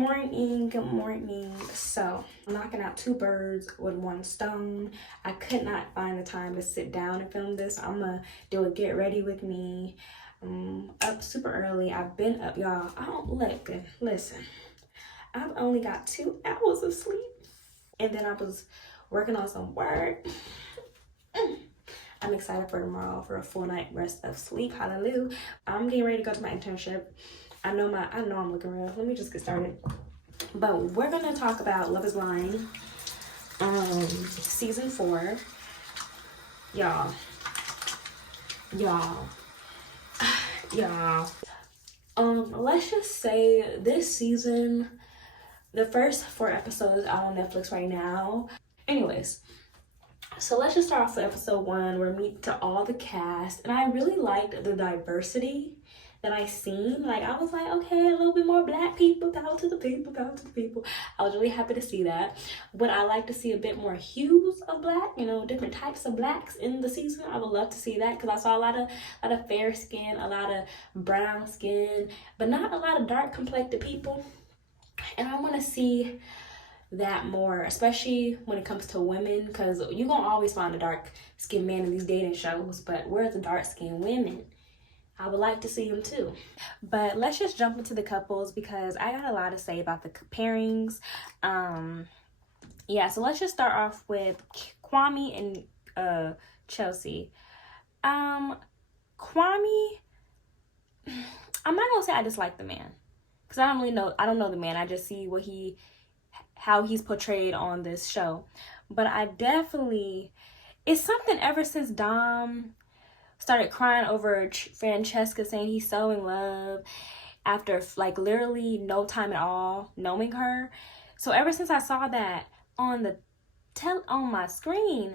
Good morning. So, I'm knocking out two birds with one stone. I could not find the time to sit down and film this. I'm gonna do a get ready with me. Up super early. I've been up, y'all. I don't listen. I've only got 2 hours of sleep, and then I was working on some work. I'm excited for tomorrow for a full night rest of sleep. Hallelujah. I'm getting ready to go to my internship. I know I'm looking real. Let me just get started. But we're gonna talk about Love is Blind, season 4. Y'all. Let's just say this season, the first 4 episodes are on Netflix right now. Anyways, so let's just start off with episode 1. We're meeting to all the cast, and I really liked the diversity that I seen. Like, I was like, okay, a little bit more black people, bow to the people. I was really happy to see that. Would I like to see a bit more hues of black, different types of blacks in the season? I would love to see that, because I saw a lot of fair skin, a lot of brown skin, but not a lot of dark complected people. And I want to see that more, especially when it comes to women, because you're gonna always find a dark skinned man in these dating shows, but where's the dark skinned women? I would like to see them too. But let's just jump into the couples, because I got a lot to say about the pairings. So let's just start off with Kwame and Chelsea. Kwame, I'm not gonna say I dislike the man, because I don't know the man. I just see how he's portrayed on this show. But I definitely, it's something ever since Dom started crying over Francesca, saying he's so in love after like literally no time at all knowing her. So ever since I saw that on my screen,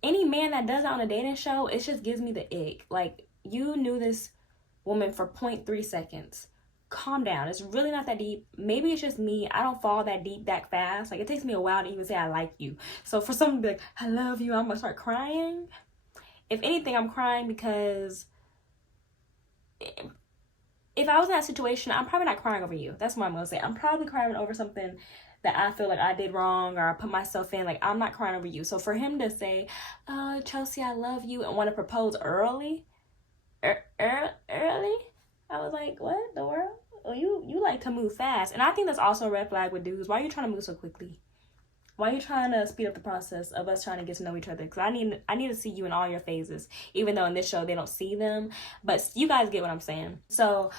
any man that does that on a dating show, it just gives me the ick. Like, you knew this woman for 0.3 seconds. Calm down. It's really not that deep. Maybe it's just me. I don't fall that deep that fast. Like, it takes me a while to even say I like you. So for someone to be like, I love you, I'm gonna start crying. If anything, I'm crying because if I was in that situation, I'm probably not crying over you. That's what I'm gonna say. I'm probably crying over something that I feel like I did wrong, or I put myself in. Like, I'm not crying over you. So for him to say, oh, Chelsea, I love you, and want to propose early, I was like, what the world? Oh, you like to move fast. And I think that's also a red flag with dudes. Why are you trying to move so quickly? Why are you trying to speed up the process of us trying to get to know each other? Because I need to see you in all your phases, even though in this show they don't see them. But you guys get what I'm saying. So,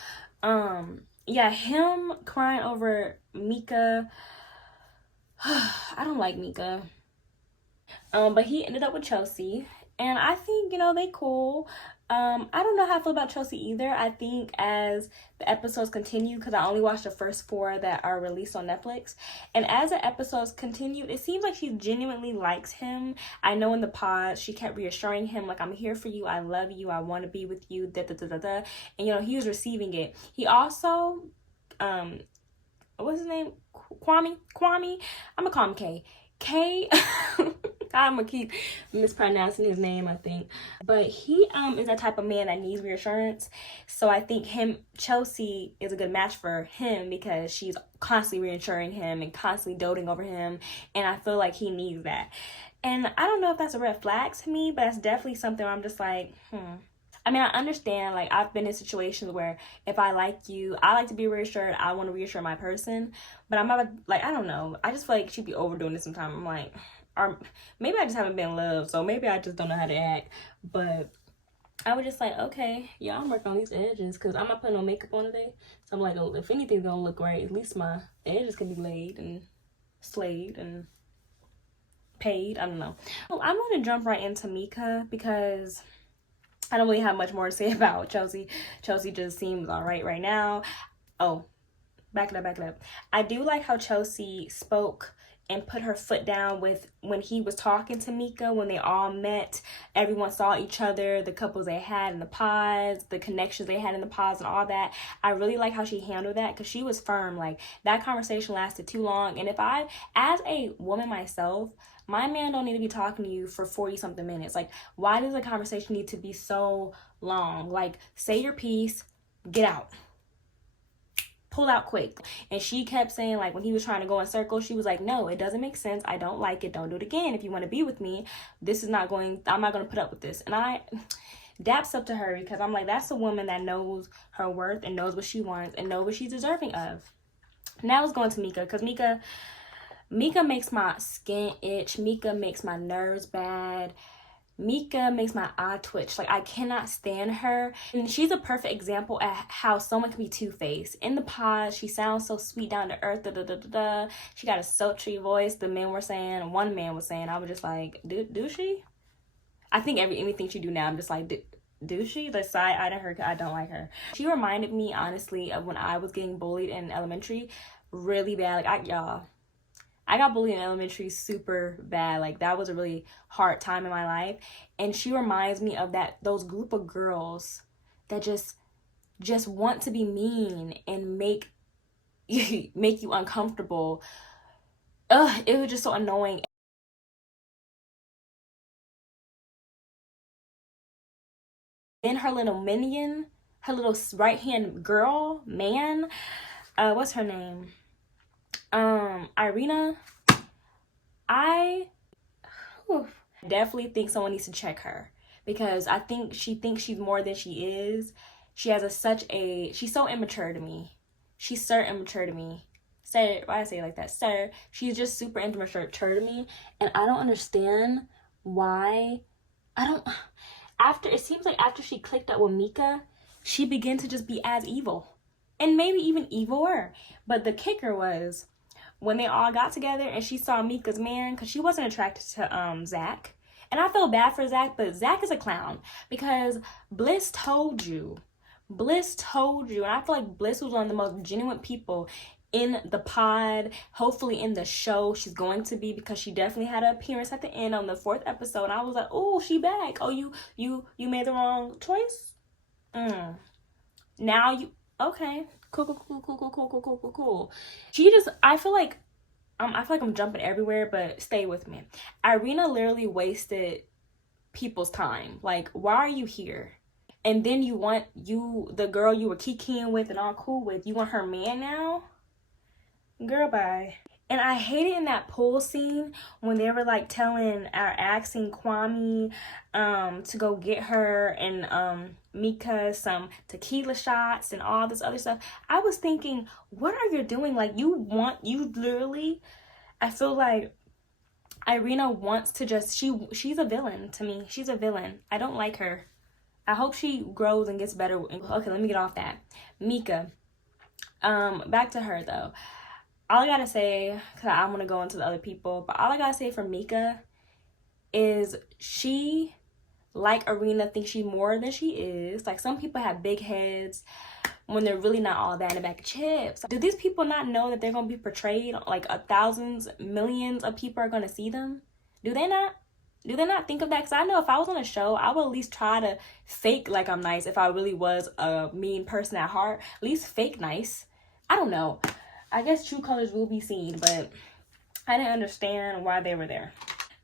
him crying over Micah. I don't like Micah. But he ended up with Chelsea, and I think, they cool. I don't know how I feel about Chelsea either. I think as the episodes continue, because I only watched the first 4 that are released on Netflix, and as the episodes continue, it seems like she genuinely likes him. I know in the pause she kept reassuring him, like, I'm here for you, I love you, I want to be with you, and he was receiving it. He also what's his name? Kwame. I'm gonna call him K. I'm gonna keep mispronouncing his name, I think. But he is that type of man that needs reassurance. So I think Chelsea is a good match for him, because she's constantly reassuring him and constantly doting over him. And I feel like he needs that. And I don't know if that's a red flag to me, but that's definitely something where I'm just like, I mean, I understand, like, I've been in situations where if I like you, I like to be reassured. I want to reassure my person. But I'm not, like, I don't know. I just feel like she'd be overdoing it sometimes. I'm like, or maybe I just haven't been in love, so maybe I just don't know how to act. But I was just like, okay, yeah, I'm working on these edges, because I'm not putting no makeup on today. So I'm like, oh, if anything's gonna look right, at least my edges can be laid and slayed and paid. I don't know. Well, I'm gonna jump right into Micah, because I don't really have much more to say about Chelsea. Chelsea just seems all right now. Oh, back it up. I do like how Chelsea spoke and put her foot down when he was talking to Micah, when they all met. Everyone saw each other, the couples they had in the pods, the connections they had in the pods, and all that. I really like how she handled that, because she was firm. Like, that conversation lasted too long. And as a woman myself, my man don't need to be talking to you for 40-something minutes. Like, why does a conversation need to be so long? Like, say your piece, get out. pull out quick. And she kept saying, like, when he was trying to go in circles, she was like, no, it doesn't make sense. I don't like it. Don't do it again. If you want to be with me, I'm not going to put up with this. And I daps up to her, because I'm like, that's a woman that knows her worth and knows what she wants and knows what she's deserving of. Now let's go into Micah, because Micah makes my skin itch. Micah makes my nerves bad. Micah makes my eye twitch. Like, I cannot stand her. And she's a perfect example at how someone can be two-faced. In the pod, she sounds so sweet, down to earth, She got a sultry voice. The men were saying, one man was saying, I was just like, do she? I think anything she do now, I'm just like, do she? The side eye to her, I don't like her. She reminded me, honestly, of when I was getting bullied in elementary really bad. Like, I got bullied in elementary super bad. Like, that was a really hard time in my life. And she reminds me of those group of girls that just want to be mean and make you uncomfortable. It was just so annoying. Then her little minion, her little right-hand girl, man, what's her name? Irina. I definitely think someone needs to check her, because I think she thinks she's more than she is. She's so immature to me. She's so immature to me. Sir, why I say it like that? Sir, she's just super immature to me, and I don't understand why. It seems like after she clicked up with Micah, she began to just be as evil, and maybe even eviler. But the kicker was, when they all got together and she saw Mika's man, because she wasn't attracted to Zach. And I feel bad for Zach, but Zach is a clown, because Bliss told you. And I feel like Bliss was one of the most genuine people in the pod, hopefully in the show. She's going to be, because she definitely had an appearance at the end on the 4th episode. And I was like, oh, she back. Oh, you made the wrong choice? Now you, okay. Cool. I feel like I'm jumping everywhere, but stay with me. Irina literally wasted people's time. Like, why are you here? And then you want the girl you were kikiing with and all cool with, you want her man now? Girl, bye. And I hated in that pool scene when they were like asking Kwame to go get her and Micah some tequila shots and all this other stuff. I was thinking, what are you doing? Like, you literally, I feel like Irina wants to she's a villain to me. She's a villain. I don't like her. I hope she grows and gets better. Okay, let me get off that. Micah. Back to her though. All I gotta say, because I'm gonna go into the other people, but all I gotta say for Micah is she, like Irina, thinks she's more than she is. Like, some people have big heads when they're really not all that in a bag of chips. Do these people not know that they're gonna be portrayed, like thousands, millions of people are gonna see them? Do they not think of that? Because I know if I was on a show, I would at least try to fake like I'm nice. If I really was a mean person at heart, at least fake nice. I don't know. I guess true colors will be seen, but I didn't understand why they were there.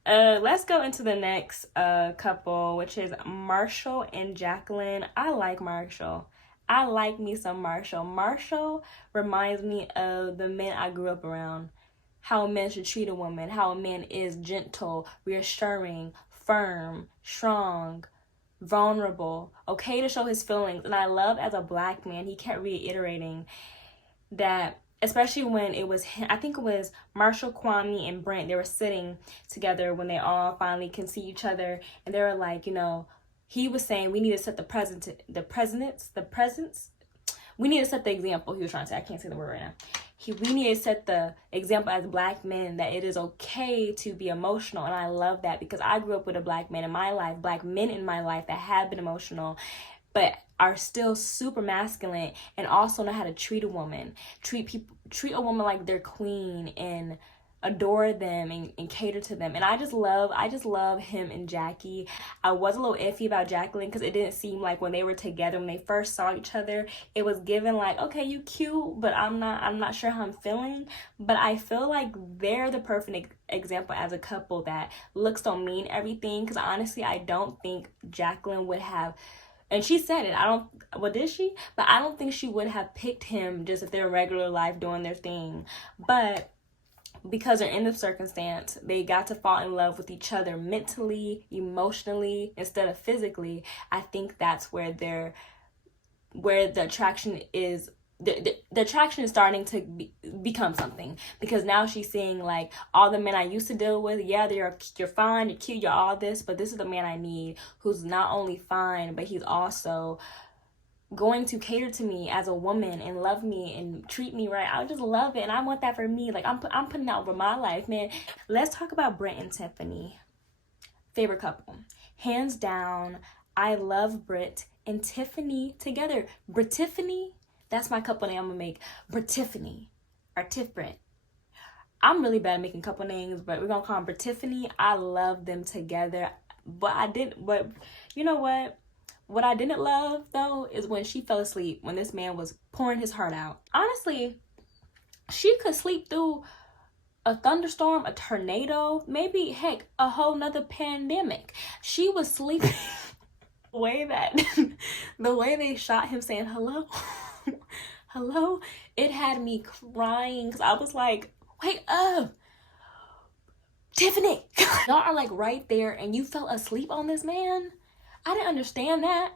Let's go into the next couple, which is Marshall and Jacqueline. I like Marshall. I like me some Marshall. Marshall reminds me of the men I grew up around. How a man should treat a woman. How a man is gentle, reassuring, firm, strong, vulnerable, okay to show his feelings. And I love, as a black man, he kept reiterating that, especially when it was him, I think it was Marshall, Kwame, and Brent. They were sitting together when they all finally can see each other, and they were like, he was saying we need to set the presence. We need to set the example. He was trying to say, I can't say the word right now. We need to set the example as black men that it is okay to be emotional. And I love that, because I grew up with a black man in my life, black men in my life that have been emotional, but are still super masculine and also know how to treat a woman, treat a woman like their queen, and adore them and cater to them. And I just love him and Jackie. I was a little iffy about Jacqueline, because it didn't seem like when they were together, when they first saw each other, it was given like, okay, you cute, but I'm not sure how I'm feeling. But I feel like they're the perfect example as a couple that looks so mean everything, because honestly, I don't think Jacqueline would have And she said it. What did she? But I don't think she would have picked him just if they're in regular life doing their thing. But because they're in the circumstance, they got to fall in love with each other mentally, emotionally, instead of physically. I think that's where the attraction is. The attraction is starting to become something, because now she's seeing like, all the men I used to deal with, yeah, you're fine, you're cute, you're all this, but this is the man I need, who's not only fine, but he's also going to cater to me as a woman and love me and treat me right. I just love it, and I want that for me. Like, I'm putting out for my life, man. Let's talk about Britt and Tiffany. Favorite couple, hands down. I love Britt and Tiffany together. Britt Tiffany, that's my couple name I'm gonna make. Britt Tiffany or Tiff Britt. I'm really bad at making couple names, but we're gonna call them Britt Tiffany. I love them together. But you know what? What I didn't love, though, is when she fell asleep when this man was pouring his heart out. Honestly, she could sleep through a thunderstorm, a tornado, maybe, heck, a whole nother pandemic. She was sleeping. The way they shot him saying hello, hello, it had me crying, because I was like, wait up, Tiffany. Y'all are like right there and you fell asleep on this man. I didn't understand that,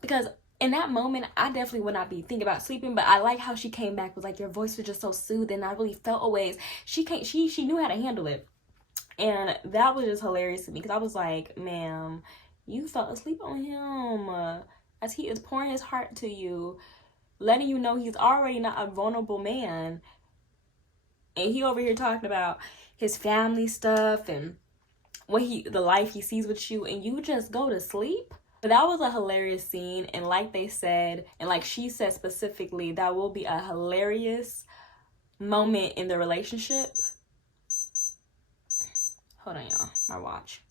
because in that moment, I definitely would not be thinking about sleeping, but I like how she came back, was like, your voice was just so soothing. I really felt a ways. She knew how to handle it. And that was just hilarious to me, because I was like, ma'am, you fell asleep on him as he is pouring his heart to you, letting you know he's already not a vulnerable man. And he over here talking about his family stuff and the life he sees with you, and you just go to sleep. But that was a hilarious scene, and like they said, and like she said specifically, that will be a hilarious moment in the relationship. Hold on, y'all, my watch.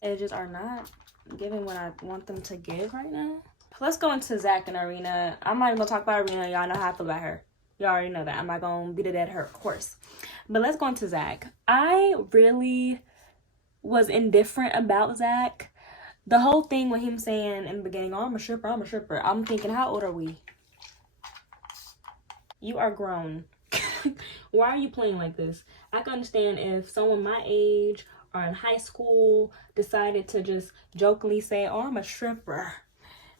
They just are not giving what I want them to give right now. Let's go into Zach and Irina. I'm not even gonna talk about Irina. Y'all know how I feel about her. You already know that. I'm not going to beat a dead horse. But let's go into Zach. I really was indifferent about Zach. The whole thing with him saying in the beginning, oh, I'm a stripper. I'm thinking, how old are we? You are grown. Why are you playing like this? I can understand if someone my age or in high school decided to just jokingly say, oh, I'm a stripper.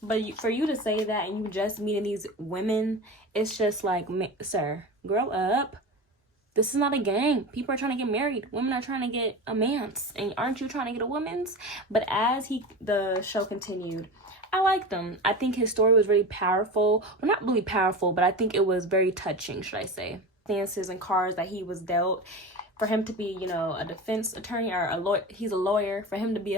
But for you to say that and you just meeting these women, it's just like, sir, grow up. This is not a gang. People are trying to get married. Women are trying to get a man's. And aren't you trying to get a woman's? But as the show continued, I liked them. I think his story was really powerful. Well, not really powerful, but I think it was very touching, should I say. Stances and cards that he was dealt. For him to be, a defense attorney or a lawyer. He's a lawyer. For him to be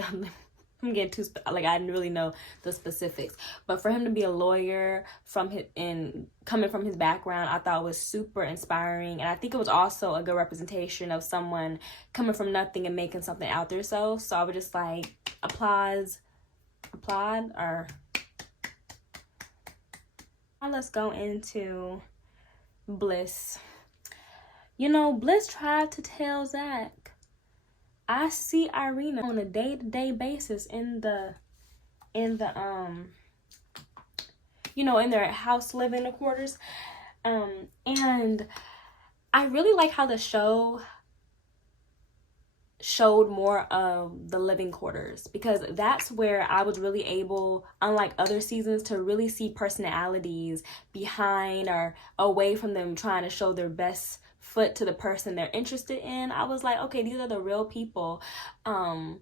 I'm getting too I didn't really know the specifics, but for him to be a lawyer coming from his background, I thought was super inspiring, and I think it was also a good representation of someone coming from nothing and making something out there. So I would just like applaud. Or now let's go into Bliss. Bliss tried to tell Zach, I see Irina on a day-to-day basis in their house living quarters. And I really like how the show showed more of the living quarters, because that's where I was really able, unlike other seasons, to really see personalities behind or away from them trying to show their best foot to the person they're interested in. I was like, okay, these are the real people and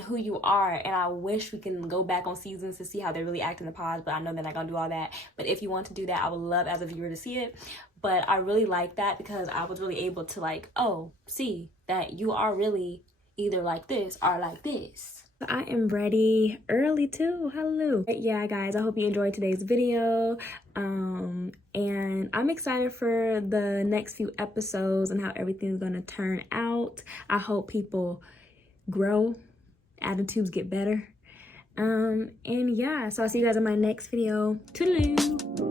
who you are. And I wish we can go back on seasons to see how they really act in the pods, but I know they're not gonna do all that. But if you want to do that, I would love as a viewer to see it. But I really like that, because I was really able to like, oh, see that you are really either like this or like this. I am ready early too. Hello. Yeah, guys, I hope you enjoyed today's video. And I'm excited for the next few episodes and how everything's gonna turn out. I hope people grow, attitudes get better. And yeah, so I'll see you guys in my next video. Toodaloo.